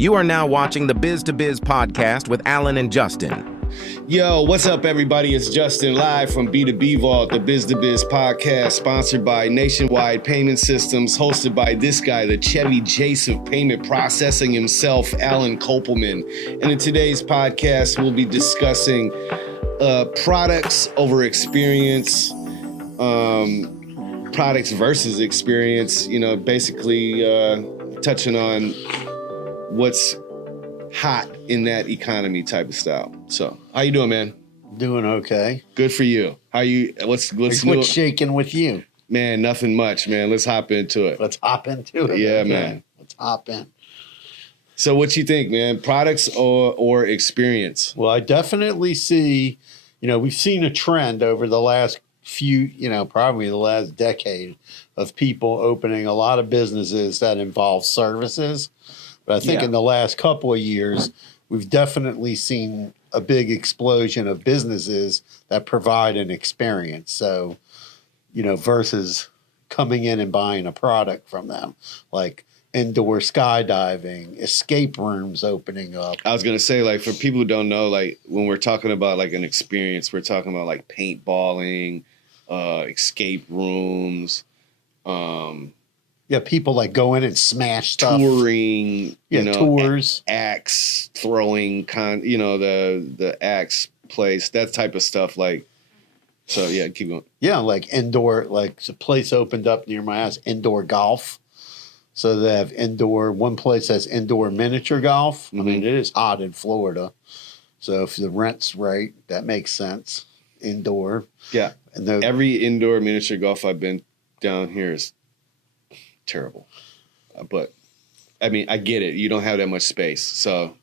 You are now watching the Biz to Biz podcast with Alan and Justin. Yo, what's up, everybody? It's Justin live from B2B Vault, the Biz to Biz podcast, sponsored by Nationwide Payment Systems, hosted by this guy, the Chevy Chase of payment processing himself, Alan Kopelman. And in today's podcast, we'll be discussing products over experience, products versus experience, basically touching on what's hot in that economy type of style. So, how you doing, man? Doing okay. Good for you. How you? What's shaking with you? Man, nothing much, man. Let's hop into it. Let's hop into it. Yeah, okay. Man. Let's hop in. So, what you think, man? Products or experience? Well, I definitely see. We've seen a trend over the last few, probably the last decade, of people opening a lot of businesses that involve services. But I think in the last couple of years, we've definitely seen a big explosion of businesses that provide an experience. So, versus coming in and buying a product from them, like indoor skydiving, escape rooms opening up. I was going to say, like, for people who don't know, like, when we're talking about, like, an experience, we're talking about, like, paintballing, escape rooms, people like go in and smash stuff. Touring, tours, axe throwing, the axe place, that type of stuff. Like, so yeah, keep going. Yeah, like indoor, like a place opened up near my house, indoor golf. So they have one place has indoor miniature golf. Mm-hmm. I mean, it is hot in Florida. So if the rent's right, that makes sense. Indoor. Yeah. And every indoor miniature golf I've been down here is terrible. But I mean, I get it. You don't have that much space. So,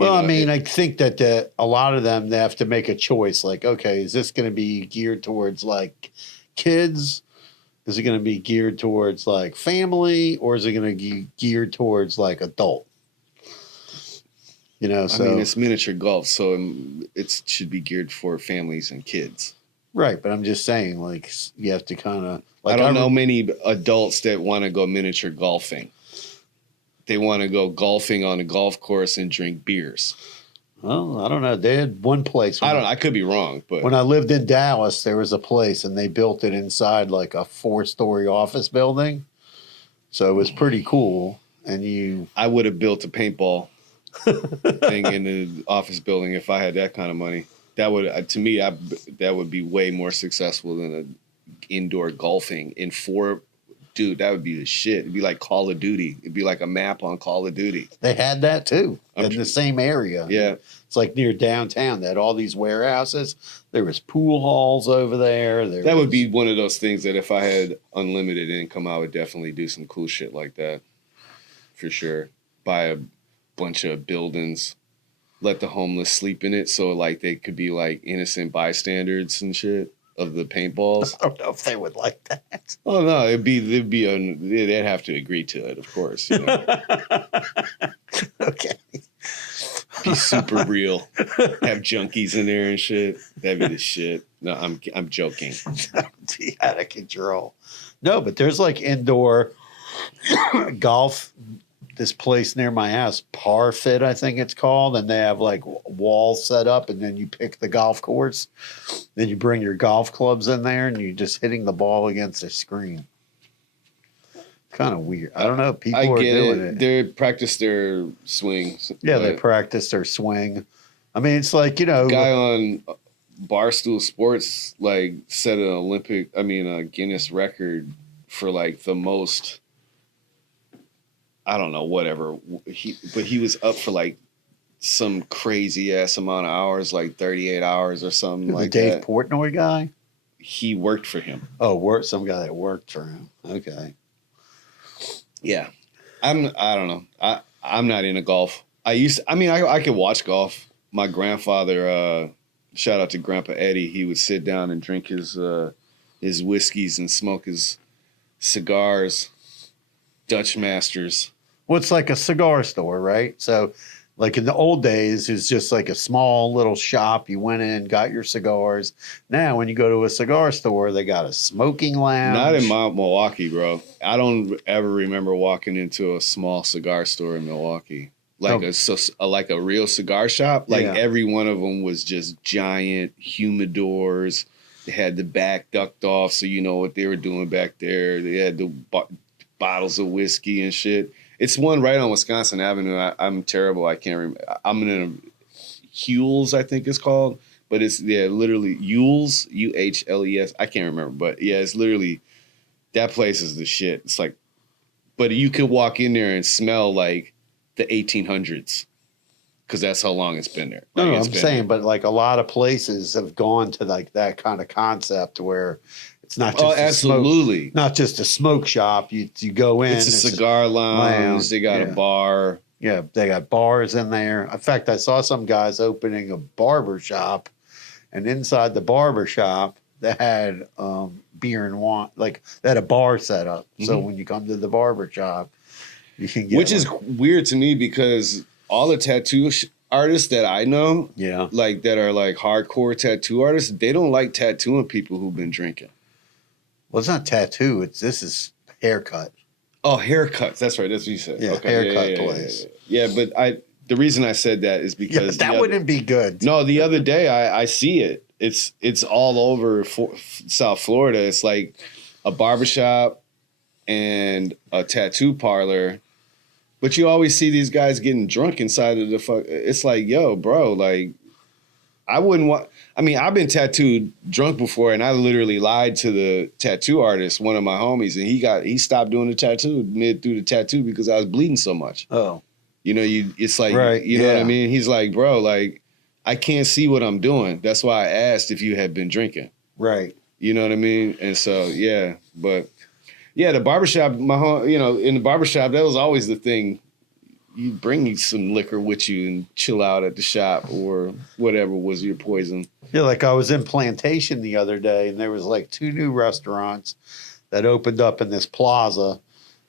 I think that a lot of them, they have to make a choice. Like, okay, is this going to be geared towards like kids? Is it going to be geared towards like family, or is it going to be geared towards like adult? It's miniature golf, so it should be geared for families and kids. Right, but I'm just saying, like, you have to kind of... Like, I don't know many adults that want to go miniature golfing. They want to go golfing on a golf course and drink beers. Well, I don't know. They had one place. I could be wrong, but... When I lived in Dallas, there was a place, and they built it inside, like, a 4-story office building. So it was pretty cool, and I would have built a paintball thing in the office building if I had that kind of money. That would, to me, that would be way more successful than an indoor golfing dude, that would be the shit. It'd be like Call of Duty. It'd be like a map on Call of Duty. They had that too in the same area. Yeah. It's like near downtown. They had all these warehouses. There was pool halls over there. That would be one of those things that if I had unlimited income, I would definitely do some cool shit like that. For sure. Buy a bunch of buildings. Let the homeless sleep in it, so like they could be like innocent bystanders and shit of the paintballs. I don't know if they would like that. Oh no, they'd have to agree to it, of course. Okay. Be super real. Have junkies in there and shit. That'd be the shit. No, I'm joking. Be out of control. No, but there's like indoor golf. This place near my house, Parfit, I think it's called, and they have like walls set up, and then you pick the golf course. Then you bring your golf clubs in there, and you're just hitting the ball against a screen. Kind of weird. I don't know. People are doing it. They practice their swing. Yeah, they practice their swing. I mean, it's like, guy on Barstool Sports like set a Guinness record for like the most. I don't know, whatever. He was up for like some crazy ass amount of hours, like 38 hours or something like that. The Dave Portnoy guy? He worked for him. Oh, some guy that worked for him. Okay. Yeah. I don't know. I'm not into golf. I could watch golf. My grandfather, shout out to Grandpa Eddie, he would sit down and drink his whiskeys and smoke his cigars. Dutch Masters. Well, it's like a cigar store, right? So, like in the old days, it was just like a small little shop. You went in, got your cigars. Now, when you go to a cigar store, they got a smoking lounge. Not in Milwaukee, bro. I don't ever remember walking into a small cigar store in Milwaukee. like like a real cigar shop. Like Yeah. every one of them was just giant humidors. They had the back ducked off, so you know what they were doing back there. They had the bottles of whiskey and shit. It's one right on Wisconsin Avenue. I'm terrible. I can't remember. I'm in Hules, I think it's called. But it's, literally Hules, Uhles. I can't remember. But yeah, it's literally, that place is the shit. It's like, but you could walk in there and smell like the 1800s. Because that's how long it's been there. No, Like, I'm it's been saying, there. but like a lot of places have gone to like that kind of concept where it's not just absolutely. not just a smoke shop. You go in, It's a cigar lounge. lounge, They got a yeah. bar. Yeah, they got bars in there. In fact, I saw some guys opening a barber shop, and inside the barber shop, they had beer and wine. Like they had a bar set up. So when you come to the barber shop, you can get Which is weird to me because all the tattoo artists that I know, yeah. like that are like hardcore tattoo artists, they don't like tattooing people who've been drinking. Well, it's not tattoo. This is haircut. Oh, haircuts. That's right. That's what you said. Yeah, haircut place. Yeah, but the reason I said that is Yeah, because that wouldn't be good. No, the other day I see it. It's all over South Florida. It's like a barbershop and a tattoo parlor. But you always see these guys getting drunk inside of the fuck. It's like, yo, bro, like, I wouldn't want. I mean, I've been tattooed drunk before, and I literally lied to the tattoo artist, one of my homies, and he stopped doing the tattoo mid through the tattoo because I was bleeding so much. Oh, You know, it's like, Right, you know what I yeah. mean? He's like, bro, like, I can't see what I'm doing. That's why I asked if you had been drinking. right. You know what I mean? And so, yeah, but yeah, the barbershop, in the barbershop, that was always the thing. You bring some liquor with you and chill out at the shop or whatever was your poison. Yeah, like I was in Plantation the other day, and there was like 2 new restaurants that opened up in this plaza,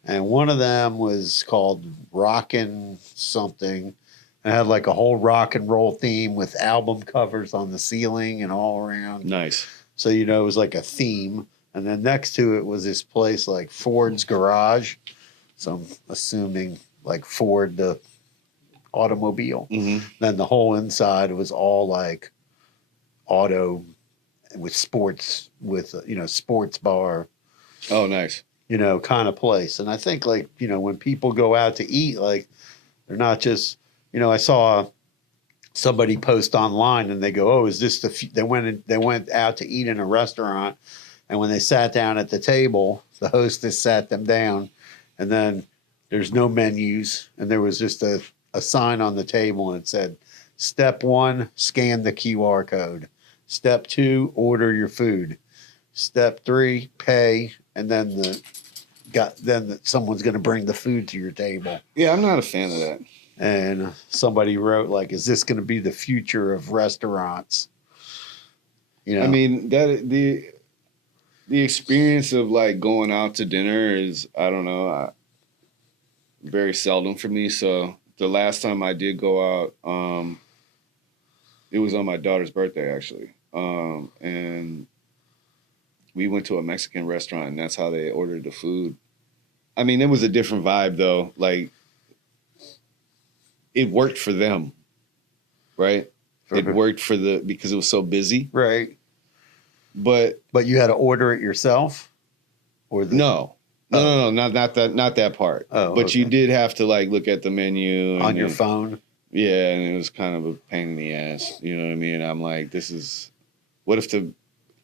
and one of them was called Rockin' something. It had like a whole rock and roll theme with album covers on the ceiling and all around. Nice. So, it was like a theme. And then next to it was this place like Ford's Garage. So I'm assuming like Ford, the automobile. Mm-hmm. Then the whole inside was all like auto with sports, with, sports bar, Oh, nice. kind of place. And I think like, when people go out to eat, like they're not just, I saw somebody post online and they go, oh, is this they went out to eat in a restaurant. And when they sat down at the table, the hostess sat them down, and then there's no menus. And there was just a sign on the table, and it said, step 1, scan the QR code. Step 2, order your food. Step 3, pay. And then someone's going to bring the food to your table. Yeah, I'm not a fan of that. And somebody wrote like, is this going to be the future of restaurants? I mean, that the experience of like going out to dinner is, I don't know, very seldom for me. So the last time I did go out, it was on my daughter's birthday actually. And we went to a Mexican restaurant, and that's how they ordered the food. I mean, it was a different vibe though. Like, it worked for them, right? It worked because it was so busy. right. But But you had to order it yourself? Or no, not that part. Oh, but you okay. did have to like look at the menu on your phone? Yeah, and it was kind of a pain in the ass. You know what I mean? I'm like,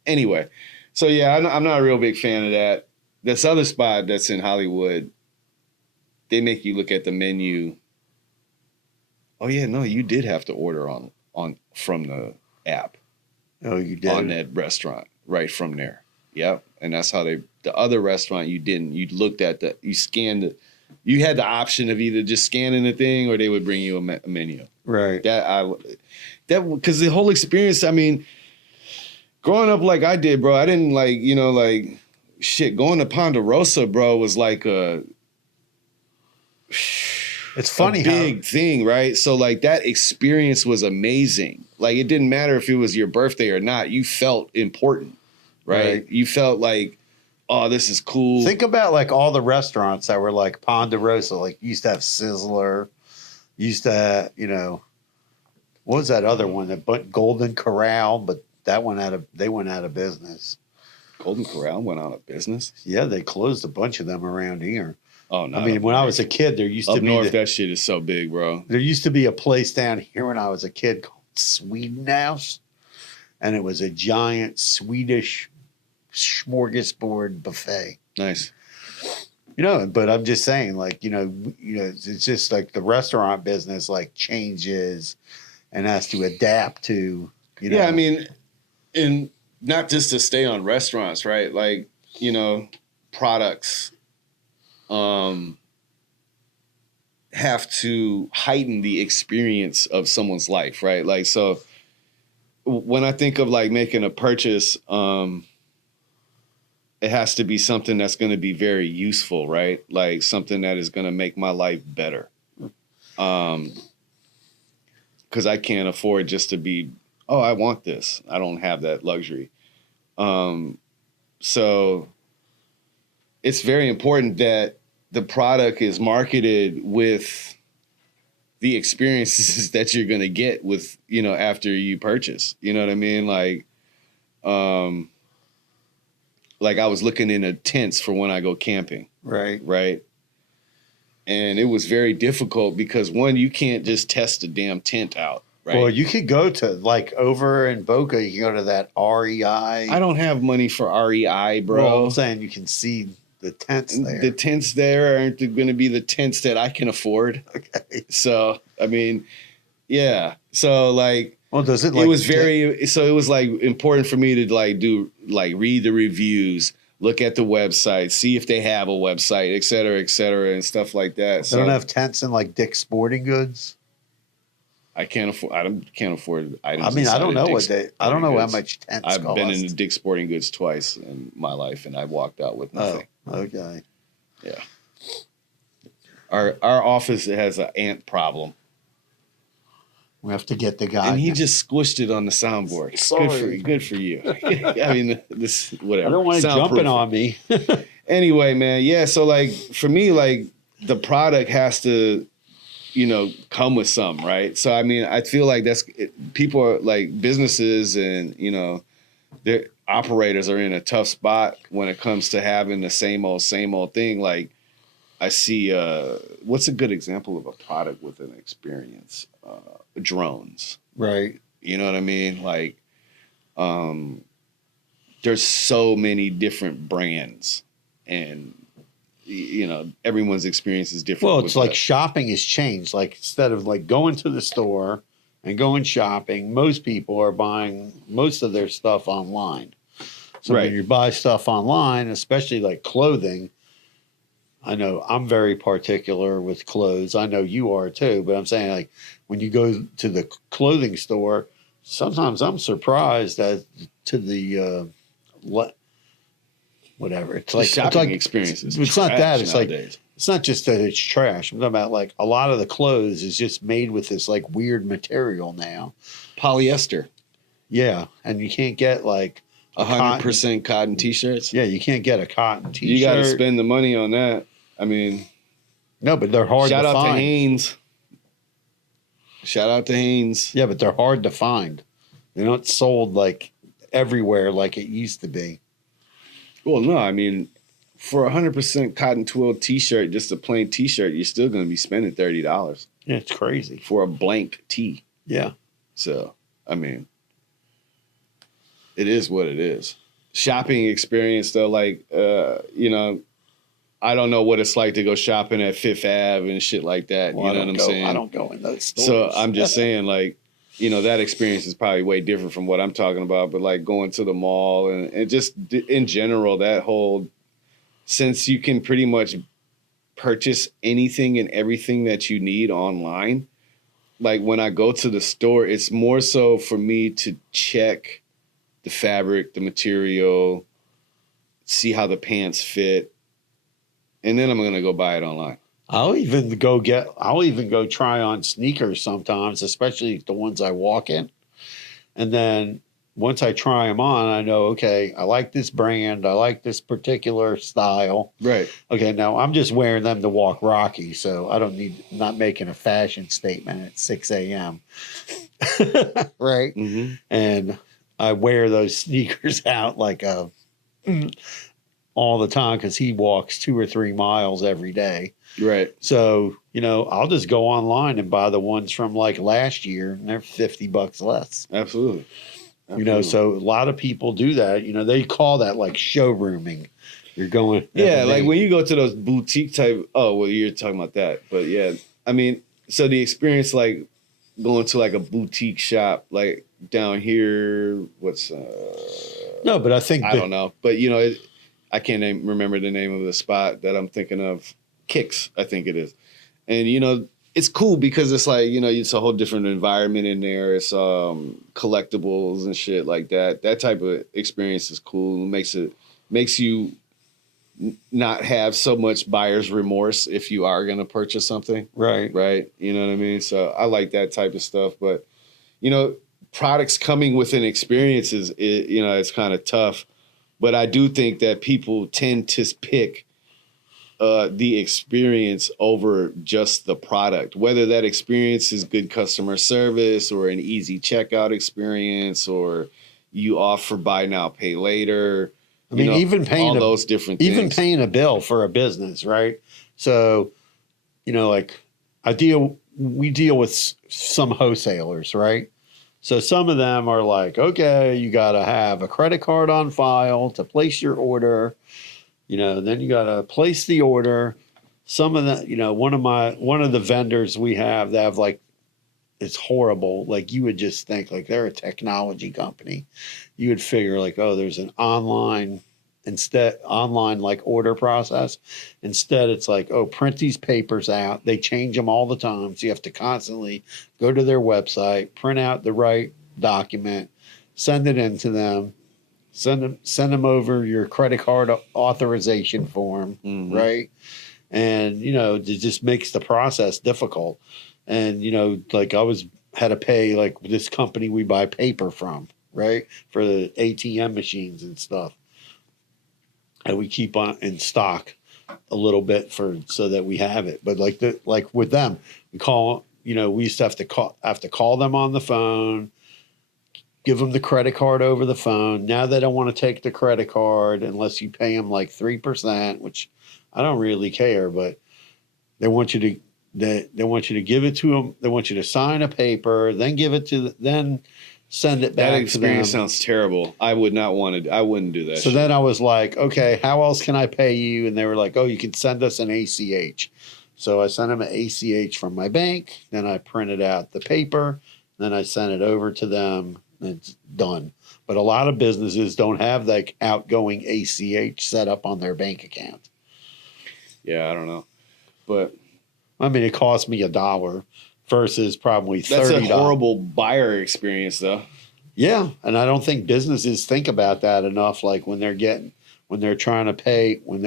anyway. So yeah, I'm not a real big fan of that. This other spot that's in Hollywood, they make you look at the menu. Oh yeah, no, you did have to order on from the app Oh, you did? on that restaurant right from there. Yep, and that's how the other restaurant you didn't. You looked at you scanned it. You had the option of either just scanning the thing or they would bring you a menu. Right. Because the whole experience. I mean, growing up like I did, bro. I didn't like shit. Going to Ponderosa, bro, was like a. It's funny a big thing, right? So like that experience was amazing. Like it didn't matter if it was your birthday or not. You felt important, right? You felt like, oh, this is cool. Think about like all the restaurants that were like Ponderosa. Like you used to have Sizzler. Used to, what was that other one? But Golden Corral, but they went out of business. Golden Corral went out of business? Yeah, they closed a bunch of them around here. Oh, no. I mean, when I was a kid, there used to up be north, that shit is so big, bro. There used to be a place down here when I was a kid called Sweden House, and it was a giant Swedish smorgasbord buffet. Nice. But I'm just saying, like, it's just like the restaurant business like changes and has to adapt to, Yeah, I mean, and not just to stay on restaurants, right? Like, products have to heighten the experience of someone's life, right? Like, so when I think of like making a purchase, it has to be something that's going to be very useful, right? Like something that is going to make my life better. Because I can't afford just to be, oh, I want this. I don't have that luxury. So it's very important that the product is marketed with the experiences that you're going to get with, after you purchase, you know what I mean? Like I was looking into tents for when I go camping. Right. Right. And it was very difficult because one, you can't just test a damn tent out. Right. Well, you could go to like over in Boca, you can go to that REI. I don't have money for REI, bro. Well, I'm saying you can see the tents there. The tents there aren't going to be the tents that I can afford. Okay. So, I mean, yeah. So like, well, does it? Like, it was so it was like important for me to like read the reviews, look at the website, see if they have a website, et cetera, and stuff like that. They don't have tents in like Dick's Sporting Goods. I can't afford items. I mean, I don't know I don't know how much tents I've cost. been into Dick's Sporting Goods twice in my life, and I walked out with nothing. Oh, okay. Yeah. Our office has an ant problem. We have to get the guy. And he just squished it on the soundboard. Sorry. Good for you. I mean, this, whatever. I don't want it jumping on me. Anyway, man. Yeah. So like for me, like the product has to, come with some, right? So, I mean, I feel like people are like businesses and, their operators are in a tough spot when it comes to having the same old thing. Like I see, what's a good example of a product with an experience? Drones. Right. You know what I mean? Like, there's so many different brands and, everyone's experience is different. Well, it's like shopping has changed. Like instead of like going to the store and going shopping, most people are buying most of their stuff online. So when you buy stuff online, especially like clothing, I know I'm very particular with clothes. I know you are too, but I'm saying like when you go to the clothing store, sometimes I'm surprised as to the whatever. It's like shopping experiences. It's not that. It's nowadays. like it's not just that it's trash. I'm talking about like a lot of the clothes is just made with this like weird material now, polyester. Yeah, and you can't get like 100% cotton t-shirts. Yeah, you can't get a cotton t-shirt. You got to spend the money on that. I mean, no, but they're hard to find. Shout out to Hanes. Shout out to Hanes. Yeah, but they're hard to find. They're not sold like everywhere like it used to be. Well, no, I mean, for a 100% cotton twill t-shirt, just a plain t-shirt, you're still going to be spending $30. Yeah, it's crazy. For a blank tee. Yeah. So, I mean, it is what it is. Shopping experience, though, like, I don't know what it's like to go shopping at Fifth Ave and shit like that. Well, you know what I'm saying? I don't go in those stores. So I'm just saying, like, that experience is probably way different from what I'm talking about. But like going to the mall and just in general, that whole, since you can pretty much purchase anything and everything that you need online, like when I go to the store, it's more so for me to check the fabric, the material, see how the pants fit. And then I'm going to go buy it online. I'll even go try on sneakers sometimes, especially the ones I walk in. And then once I try them on, I know, okay, I like this brand. I like this particular style. Right. Okay, now I'm just wearing them to walk Rocky, so I don't need, not making a fashion statement at 6 a.m. Right? Mm-hmm. And I wear those sneakers out like all the time because he walks 2 or 3 miles every day. Right. So, I'll just go online and buy the ones from like last year, and they're $50 less. Absolutely. So a lot of people do that. They call that like showrooming. You're going. Yeah, like when you go to those boutique type. Oh, well, you're talking about that, but yeah, I mean, so the experience like going to like a boutique shop, like down here. What's no, but I think I don't know, but I can't remember the name of the spot that I'm thinking of. Kicks, I think it is, and it's cool because it's like, it's a whole different environment in there. It's collectibles and shit like that. That type of experience is cool. It makes you not have so much buyer's remorse if you are going to purchase something. Right. Right. You know what I mean? So I like that type of stuff. But, products coming with an experience it's kind of tough. But I do think that people tend to pick the experience over just the product, whether that experience is good customer service or an easy checkout experience, or you offer buy now, pay later. I mean, even paying all those different things. Even paying a bill for a business, right? So, like we deal with some wholesalers, right? So some of them are like, okay, you got to have a credit card on file to place your order. Then you got to place the order. Some of the, one of the vendors we have, they have like, it's horrible. Like you would just think like they're a technology company. You would figure like, oh, there's an online like order process. Instead, it's like, oh, print these papers out. They change them all the time. So you have to constantly go to their website, print out the right document, send it in to them. Send them over your credit card authorization form, mm-hmm. right? And it just makes the process difficult. And like had to pay like this company we buy paper from, right, for the ATM machines and stuff, and we keep on in stock a little bit so that we have it. But like with them, we call. We used to have to call them on the phone. Give them the credit card over the phone. Now they don't want to take the credit card unless you pay them like 3%, which I don't really care, but they want you to give it to them. They want you to sign a paper, then give it to then send it back. That experience sounds terrible. I wouldn't do that. So then I was like, okay, how else can I pay you? And they were like, oh, you can send us an ACH. So I sent them an ACH from my bank. Then I printed out the paper. Then I sent it over to them. It's done. But a lot of businesses don't have like outgoing ACH set up on their bank account. Yeah, I don't know. But I mean, it cost me $1 versus probably $30. That's a horrible buyer experience though. Yeah. And I don't think businesses think about that enough. Like when they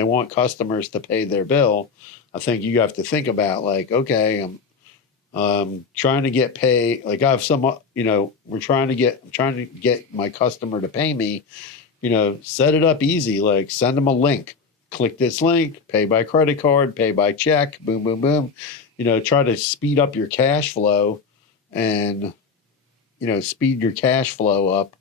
want customers to pay their bill, I think you have to think about like, okay, trying to get paid. Like I have some, I'm trying to get my customer to pay me, set it up easy. Like send them a link, click this link, pay by credit card, pay by check, boom, boom, boom. Try to speed up your cash flow and, speed your cash flow up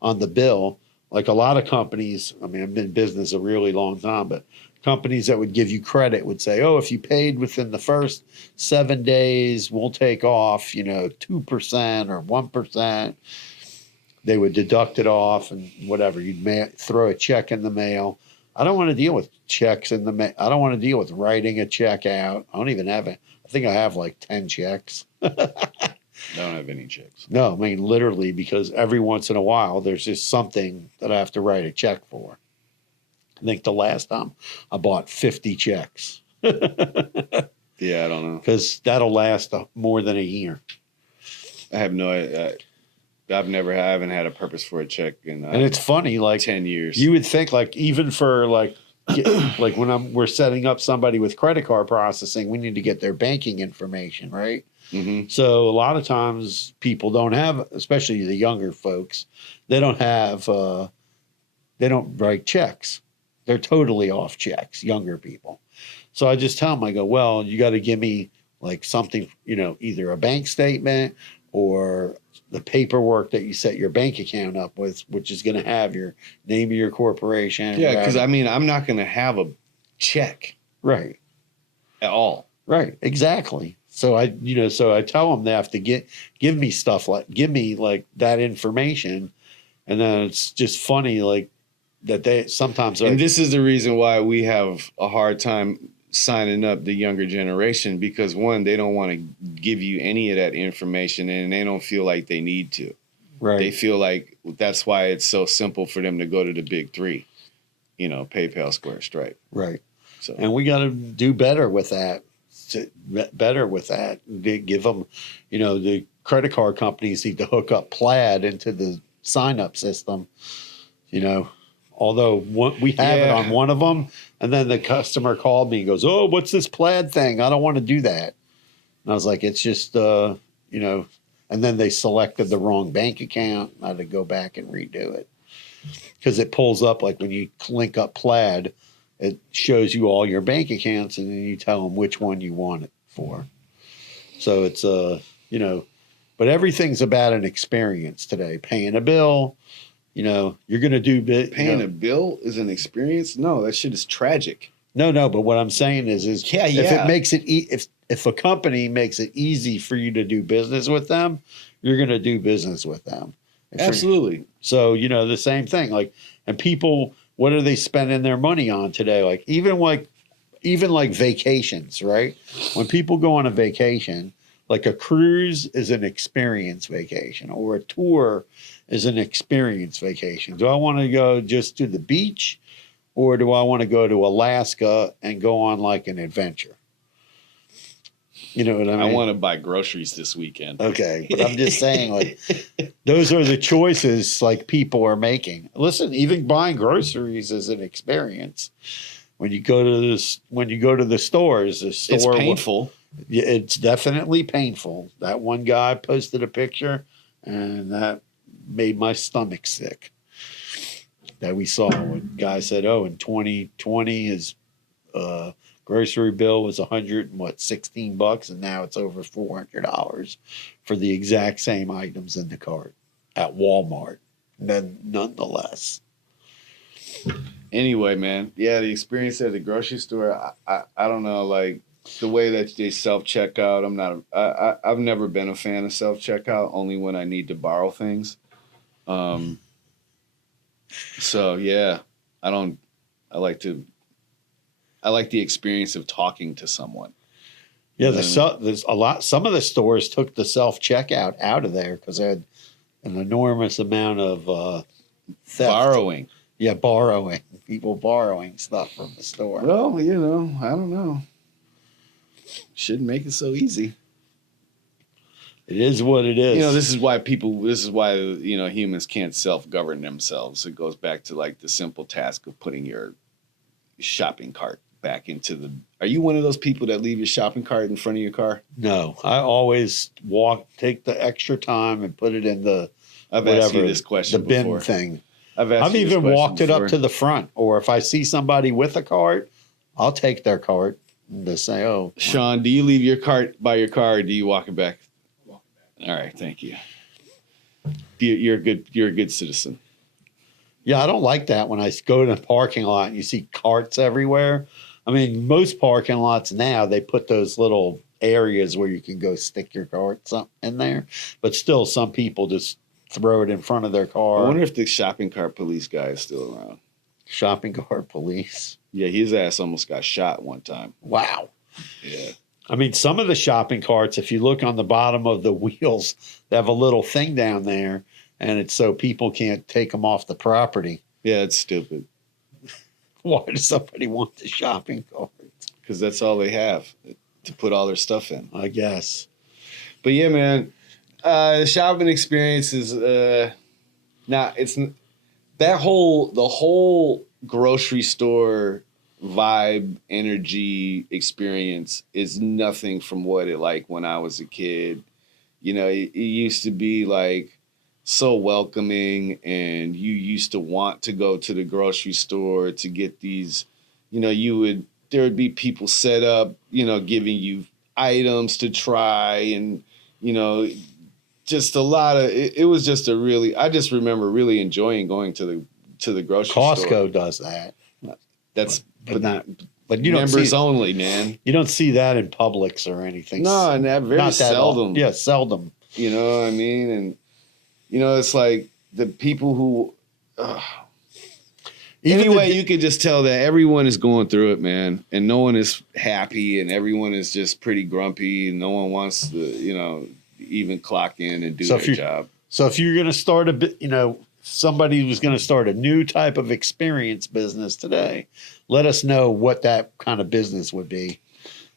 on the bill. Like a lot of companies, I mean, I've been in business a really long time, but companies that would give you credit would say, oh, if you paid within the first 7 days, we'll take off, 2% or 1%. They would deduct it off and whatever. You'd throw a check in the mail. I don't want to deal with checks in the mail. I don't want to deal with writing a check out. I don't even have it. I think I have like 10 checks. I don't have any checks. No, I mean, literally, because every once in a while, there's just something that I have to write a check for. I think the last time I bought 50 checks. Yeah, I don't know. Because that'll last more than a year. I have no idea. I haven't had a purpose for a check in and it's funny, like 10 years. You would think like even for like when we're setting up somebody with credit card processing, we need to get their banking information, right? Mm-hmm. So a lot of times people don't have, especially the younger folks, they don't have, they don't write checks. They're totally off checks, younger people. So I just tell them, I go, well, you got to give me like something, either a bank statement or the paperwork that you set your bank account up with, which is going to have your name of your corporation. Yeah, because I'm not going to have a check. Right. At all. Right. Exactly. So I tell them they have to give me stuff give me like that information. And then it's just funny, like that they sometimes. And this is the reason why we have a hard time signing up the younger generation, because one, they don't want to give you any of that information and they don't feel like they need to. Right. They feel like that's why it's so simple for them to go to the big three, PayPal, Square, Stripe. Right. So, and we got to do better with that. They give them, the credit card companies need to hook up Plaid into the sign up system, although we have it on one of them. And then the customer called me and goes, "Oh, what's this Plaid thing? I don't want to do that." And I was like, "It's just, and then they selected the wrong bank account. I had to go back and redo it because it pulls up like when you link up Plaid, it shows you all your bank accounts and then you tell them which one you want it for. So it's, but everything's about an experience today. Paying a bill, you're going to do paying a bill is an experience. No, that shit is tragic. No, but what I'm saying is if it makes it, if a company makes it easy for you to do business with them, you're going to do business with them. Absolutely. So, the same thing, and people, what are they spending their money on today? Even vacations, right? When people go on a vacation, like a cruise is an experience vacation or a tour is an experience vacation. Do I want to go just to the beach or do I want to go to Alaska and go on like an adventure? You know what I mean? I want to buy groceries this weekend. Okay. But I'm just saying, those are the choices people are making. Listen, even buying groceries is an experience. When you go to the stores, it's painful. It's definitely painful. That one guy posted a picture and that made my stomach sick. That we saw when guy said, in 2020 his grocery bill was $116 and now it's over $400 for the exact same items in the cart at Walmart. Then nonetheless. Anyway, man, the experience at the grocery store, I don't know, the way that they self-checkout, I've never been a fan of self-checkout, only when I need to borrow things. So yeah, I like the experience of talking to someone. Yeah, there's a lot. Some of the stores took the self-checkout out of there because they had an enormous amount of theft. Borrowing. Yeah, borrowing. People borrowing stuff from the store. Well, I don't know. Shouldn't make it so easy. It is what it is. This is why humans can't self-govern themselves. It goes back to the simple task of putting your shopping cart back into the. Are you one of those people that leave your shopping cart in front of your car? No, I always take the extra time and put it in the. I've asked you this question the bin before. thing. I've even walked it up to the front, or if I see somebody with a cart, I'll take their cart and just say, "Oh, Sean, do you leave your cart by your car, or do you walk it back?" Walk it back. All right, thank you. You're a good citizen. Yeah, I don't like that when I go to the parking lot and you see carts everywhere. I mean, most parking lots now, they put those little areas where you can go stick your cart in there. But still, some people just throw it in front of their car. I wonder if the shopping cart police guy is still around. Shopping cart police? Yeah, his ass almost got shot one time. Wow. Yeah. I mean, some of the shopping carts, if you look on the bottom of the wheels, they have a little thing down there. And it's so people can't take them off the property. Yeah, it's stupid. Why does somebody want the shopping cart? Because that's all they have to put all their stuff in, I guess. But yeah, man, the shopping experience is the whole grocery store vibe, energy, experience is nothing from what it like when I was a kid. You know, it used to be like so welcoming, and you used to want to go to the grocery store to get these, you know, there would be people set up, you know, giving you items to try, and, you know, just a lot of, it was just I just remember really enjoying going to the grocery store. Costco does that. But you don't members see, only, man. You don't see that in Publix or anything. No, and that very seldom. Yeah, seldom. You know what I mean? And, you know, it's like the people who, anyway, you could just tell that everyone is going through it, man. And no one is happy, and everyone is just pretty grumpy, and no one wants to, you know, even clock in and do their job. So if you're going to start somebody was going to start a new type of experience business today, let us know what that kind of business would be.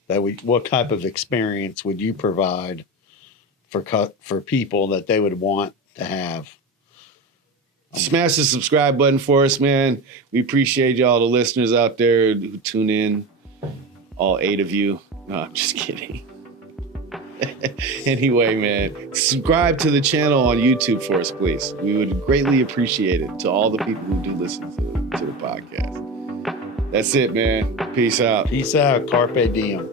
What type of experience would you provide for people that they would want to have? Smash the subscribe button for us, man. We appreciate y'all, the listeners out there who tune in, all 8 of you. No, I'm just kidding. Anyway, man, subscribe to the channel on YouTube for us, please. We would greatly appreciate it, to all the people who do listen to the podcast. That's it, man. Peace out. Peace out. Carpe diem.